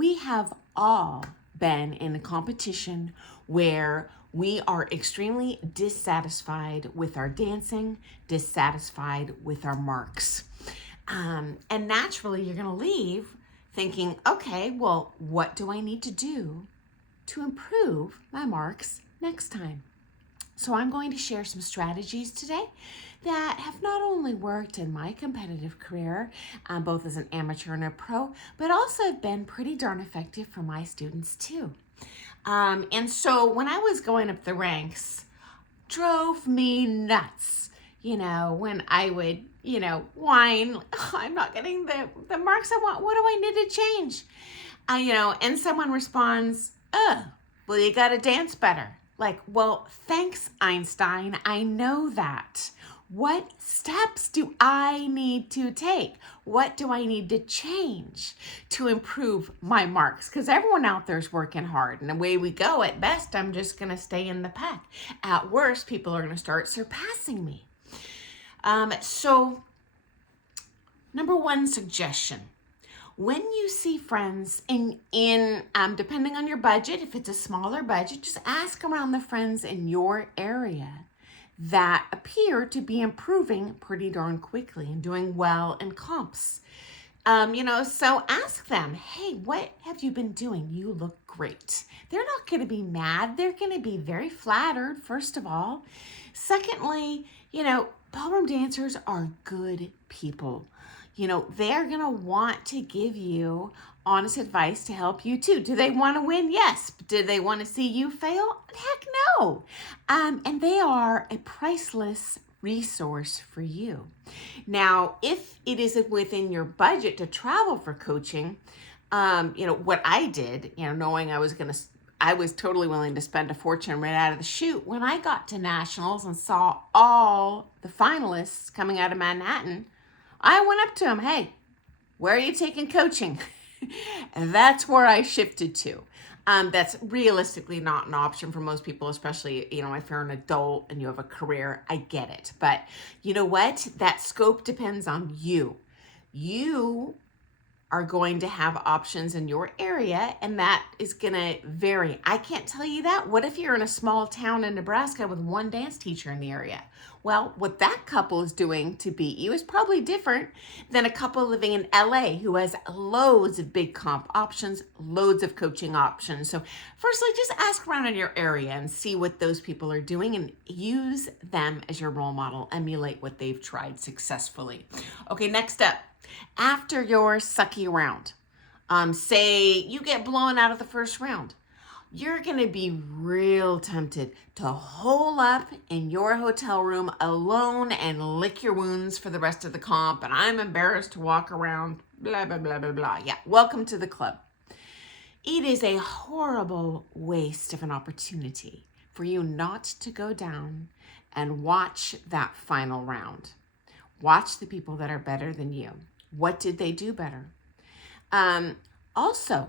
We have all been in a competition where we are extremely dissatisfied with our dancing, dissatisfied with our marks. And naturally, you're going to leave thinking, okay, well, what do I need to do to improve my marks next time? So I'm going to share some strategies today that have not only worked in my competitive career, both as an amateur and a pro, but also have been pretty darn effective for my students too. And so when I was going up the ranks, drove me nuts, when I would, whine, I'm not getting the marks I want. What do I need to change? And someone responds, oh, well, you got to dance better. Like, well, thanks, Einstein. I know that. What steps do I need to take? What do I need to change to improve my marks? Because everyone out there is working hard. And away we go. At best, I'm just going to stay in the pack. At worst, people are going to start surpassing me. So, number one suggestion. When you see friends in depending on your budget, if it's a smaller budget, just ask around the friends in your area that appear to be improving pretty darn quickly and doing well in comps. So ask them, hey, what have you been doing? You look great. They're not going to be mad. They're going to be very flattered, first of all. Secondly, ballroom dancers are good people. They're going to want to give you honest advice to help you too. Do they want to win? Yes. Do they want to see you fail? Heck no. And they are a priceless resource for you. Now, if it is within your budget to travel for coaching, what I did, knowing I was totally willing to spend a fortune right out of the chute. When I got to nationals and saw all the finalists coming out of Manhattan, I went up to him, hey, where are you taking coaching? And that's where I shifted to. That's realistically not an option for most people, especially, if you're an adult and you have a career. I get it. But you know what? That scope depends on you. You are going to have options in your area, and that is going to vary. I can't tell you that. What if you're in a small town in Nebraska with one dance teacher in the area? Well, what that couple is doing to beat you is probably different than a couple living in LA who has loads of big comp options, loads of coaching options. So firstly, just ask around in your area and see what those people are doing and use them as your role model. Emulate what they've tried successfully. Okay, next up. After your sucky round, say you get blown out of the first round, you're going to be real tempted to hole up in your hotel room alone and lick your wounds for the rest of the comp. And I'm embarrassed to walk around, blah, blah, blah, blah, blah. Yeah, welcome to the club. It is a horrible waste of an opportunity for you not to go down and watch that final round. Watch the people that are better than you. What did they do better? Also,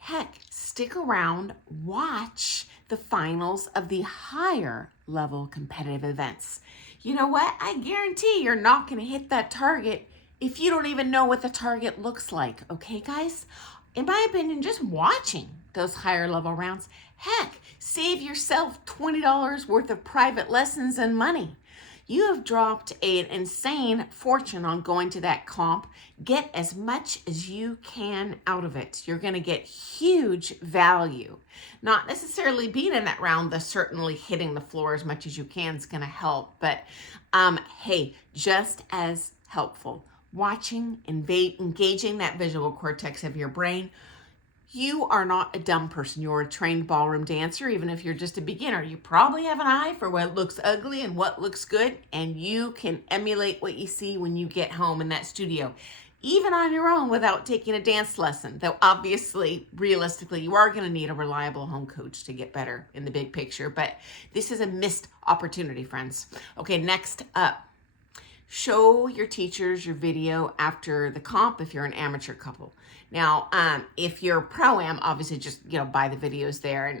heck, stick around, watch the finals of the higher level competitive events. You know what? I guarantee you're not going to hit that target if you don't even know what the target looks like. Okay, guys? In my opinion, just watching those higher level rounds, heck, save yourself $20 worth of private lessons and money. You have dropped an insane fortune on going to that comp. Get as much as you can out of it. You're going to get huge value. Not necessarily being in that round, but certainly hitting the floor as much as you can is going to help. But hey, just as helpful. Watching, engaging that visual cortex of your brain. You are not a dumb person. You're a trained ballroom dancer, even if you're just a beginner. You probably have an eye for what looks ugly and what looks good, and you can emulate what you see when you get home in that studio, even on your own without taking a dance lesson. Though obviously, realistically, you are going to need a reliable home coach to get better in the big picture, but this is a missed opportunity, friends. Okay, next up. Show your teachers your video after the comp if you're an amateur couple. Now, if you're pro-am, obviously just, buy the videos there.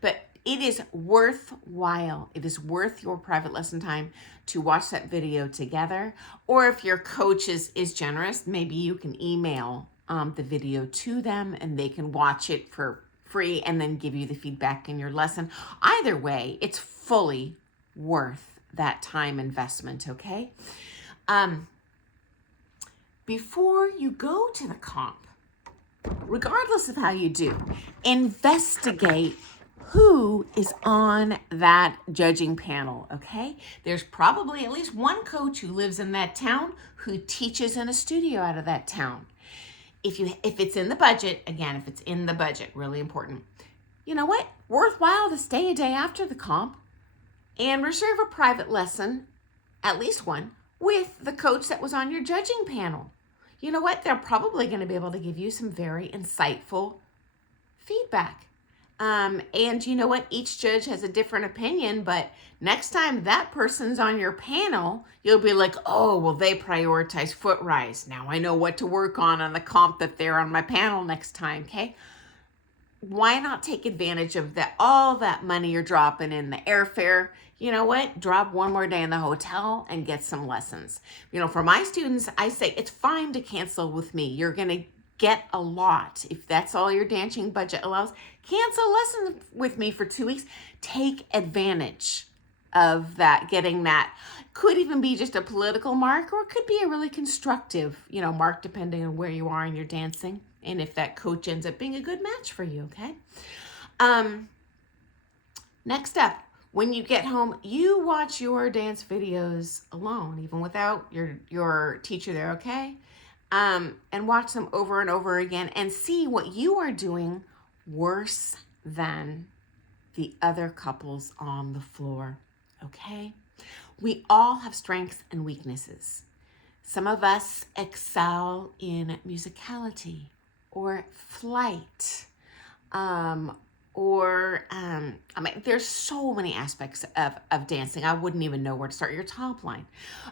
But it is worthwhile. It is worth your private lesson time to watch that video together. Or if your coach is generous, maybe you can email the video to them, and they can watch it for free and then give you the feedback in your lesson. Either way, it's fully worth that time investment, okay? Before you go to the comp, regardless of how you do, investigate who is on that judging panel, okay? There's probably at least one coach who lives in that town who teaches in a studio out of that town. If it's in the budget, again, if it's in the budget, really important. You know what? Worthwhile to stay a day after the comp and reserve a private lesson, at least one, with the coach that was on your judging panel. You know what? They're probably going to be able to give you some very insightful feedback. And you know what? Each judge has a different opinion, but next time that person's on your panel, you'll be like, oh, well, they prioritize foot rise. Now I know what to work on the comp that they're on my panel next time, okay? Why not take advantage of all that money you're dropping in the airfare? You know what? Drop one more day in the hotel and get some lessons. You know, for my students, I say it's fine to cancel with me. You're going to get a lot. If that's all your dancing budget allows, cancel lessons with me for 2 weeks. Take advantage of that, getting that. Could even be just a political mark, or it could be a really constructive, mark, depending on where you are in your dancing and if that coach ends up being a good match for you, okay? Next up, when you get home, you watch your dance videos alone, even without your teacher there, okay? And watch them over and over again and see what you are doing worse than the other couples on the floor, okay? We all have strengths and weaknesses. Some of us excel in musicality or flight, there's so many aspects of dancing. I wouldn't even know where to start. Your top line.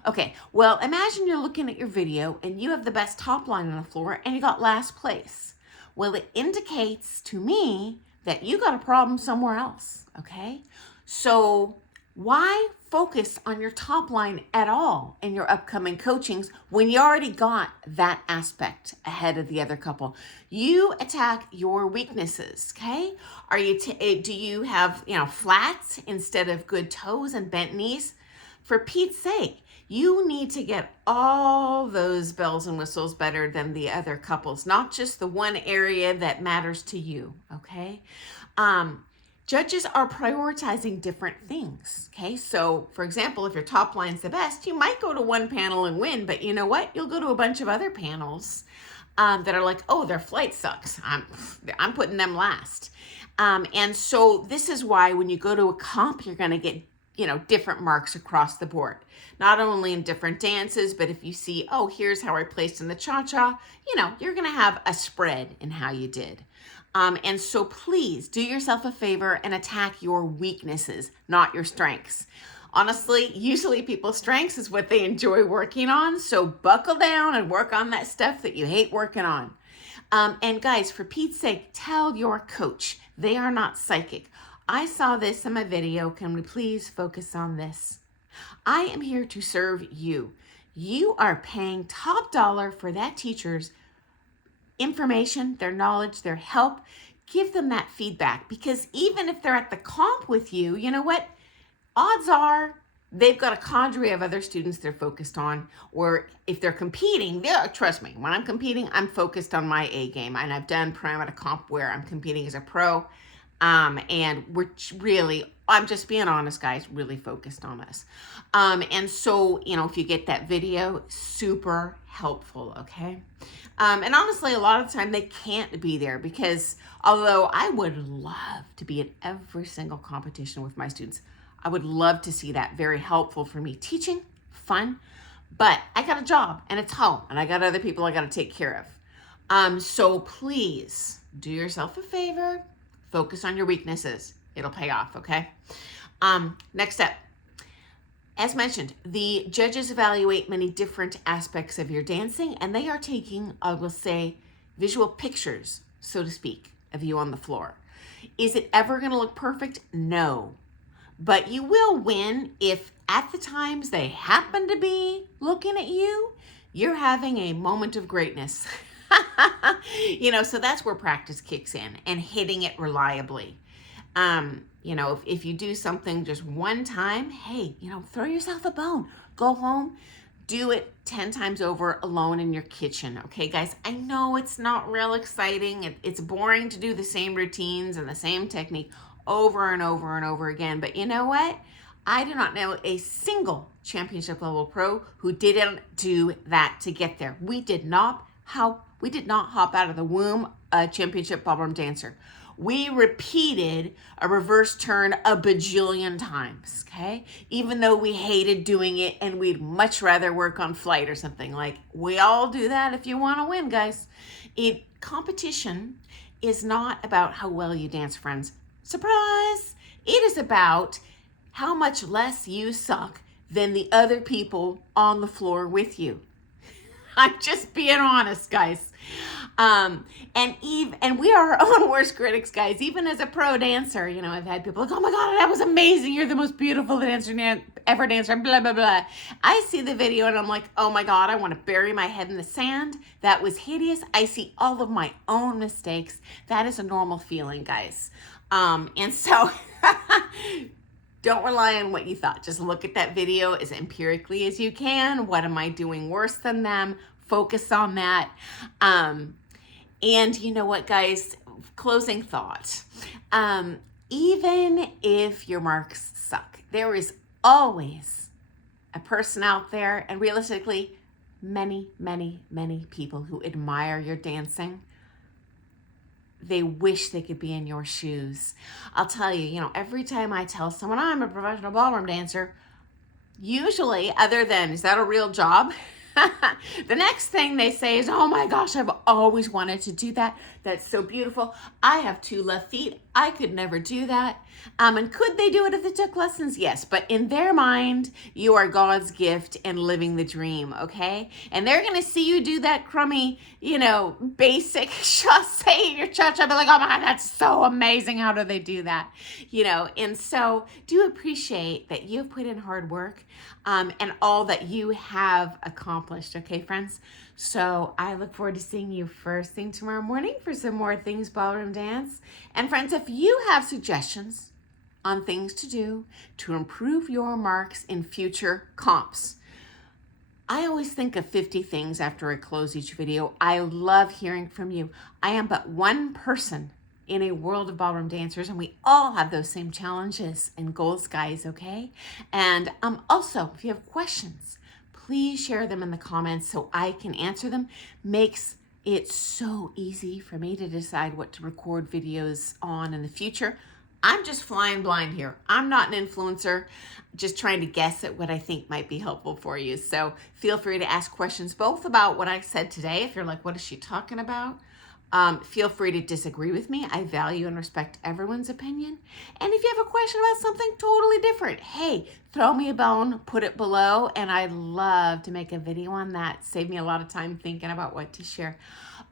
Okay, well, imagine you're looking at your video and you have the best top line on the floor and you got last place. Well, it indicates to me that you got a problem somewhere else, okay? So why focus on your top line at all in your upcoming coachings when you already got that aspect ahead of the other couple? You attack your weaknesses, okay? Do you have, flats instead of good toes and bent knees? For Pete's sake, you need to get all those bells and whistles better than the other couples, not just the one area that matters to you, okay? Judges are prioritizing different things, okay? So, for example, if your top line's the best, you might go to one panel and win, but you know what? You'll go to a bunch of other panels that are like, oh, their flight sucks. I'm putting them last. And so this is why when you go to a comp, you're going to get, different marks across the board. Not only in different dances, but if you see, oh, here's how I placed in the cha-cha, you're going to have a spread in how you did. And so please do yourself a favor and attack your weaknesses, not your strengths. Honestly, usually people's strengths is what they enjoy working on. So buckle down and work on that stuff that you hate working on. And guys, for Pete's sake, tell your coach they are not psychic. I saw this in my video. Can we please focus on this? I am here to serve you. You are paying top dollar for that teacher's information, their knowledge, their help. Give them that feedback, because even if they're at the comp with you, you know what? Odds are they've got a cadre of other students they're focused on, or if they're competing, trust me, when I'm competing, I'm focused on my A game, and I've done pro at a comp where I'm competing as a pro, and we're really, I'm just being honest, guys, really focused on us. And so, if you get that video, super helpful, okay? And honestly, a lot of the time they can't be there, because although I would love to be at every single competition with my students, I would love to see that. Very helpful for me teaching, fun, but I got a job and it's home and I got other people I got to take care of. So please do yourself a favor, focus on your weaknesses. It'll pay off, okay? Next up. As mentioned, the judges evaluate many different aspects of your dancing, and they are taking, I will say, visual pictures, so to speak, of you on the floor. Is it ever going to look perfect? No. But you will win if at the times they happen to be looking at you, you're having a moment of greatness. So that's where practice kicks in and hitting it reliably. If you do something just one time, hey, throw yourself a bone. Go home, do it 10 times over alone in your kitchen. Okay, guys, I know it's not real exciting. It's boring to do the same routines and the same technique over and over and over again. But you know what? I do not know a single championship level pro who didn't do that to get there. We did not hop out of the womb a championship ballroom dancer. We repeated a reverse turn a bajillion times, okay? Even though we hated doing it and we'd much rather work on flight or something. Like, we all do that if you want to win, guys. Competition is not about how well you dance, friends. Surprise! It is about how much less you suck than the other people on the floor with you. I'm just being honest, guys. And we are our own worst critics, guys. Even as a pro dancer, I've had people like, oh my God, that was amazing. You're the most beautiful dancer ever dancer, blah, blah, blah. I see the video and I'm like, oh my God, I want to bury my head in the sand. That was hideous. I see all of my own mistakes. That is a normal feeling, guys. And so don't rely on what you thought. Just look at that video as empirically as you can. What am I doing worse than them? Focus on that. And you know what, guys? Closing thought. Even if your marks suck, there is always a person out there, and realistically, many, many, many people who admire your dancing. They wish they could be in your shoes. I'll tell you, every time I tell someone I'm a professional ballroom dancer, usually, other than, is that a real job? The next thing they say is, oh my gosh, I've always wanted to do that. That's so beautiful. I have 2 left feet. I could never do that. And could they do it if they took lessons? Yes. But in their mind, you are God's gift and living the dream, okay? And they're going to see you do that crummy, basic chassé, your cha-cha, be like, oh my God, that's so amazing. How do they do that? And so do appreciate that you've put in hard work and all that you have accomplished, okay, friends? So I look forward to seeing you first thing tomorrow morning for some more Things Ballroom Dance. And friends, if you have suggestions on things to do to improve your marks in future comps, I always think of 50 things after I close each video. I love hearing from you. I am but one person in a world of ballroom dancers, and we all have those same challenges and goals, guys, okay? And also, if you have questions, please share them in the comments so I can answer them. Makes it so easy for me to decide what to record videos on in the future. I'm just flying blind here. I'm not an influencer, just trying to guess at what I think might be helpful for you. So feel free to ask questions both about what I said today. If you're like, what is she talking about? Feel free to disagree with me. I value and respect everyone's opinion. And if you have a question about something totally different, hey, throw me a bone, put it below, and I'd love to make a video on that. Save me a lot of time thinking about what to share.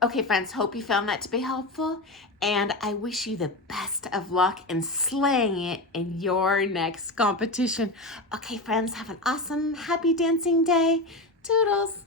Okay, friends, hope you found that to be helpful, and I wish you the best of luck in slaying it in your next competition. Okay, friends, have an awesome, happy dancing day. Toodles.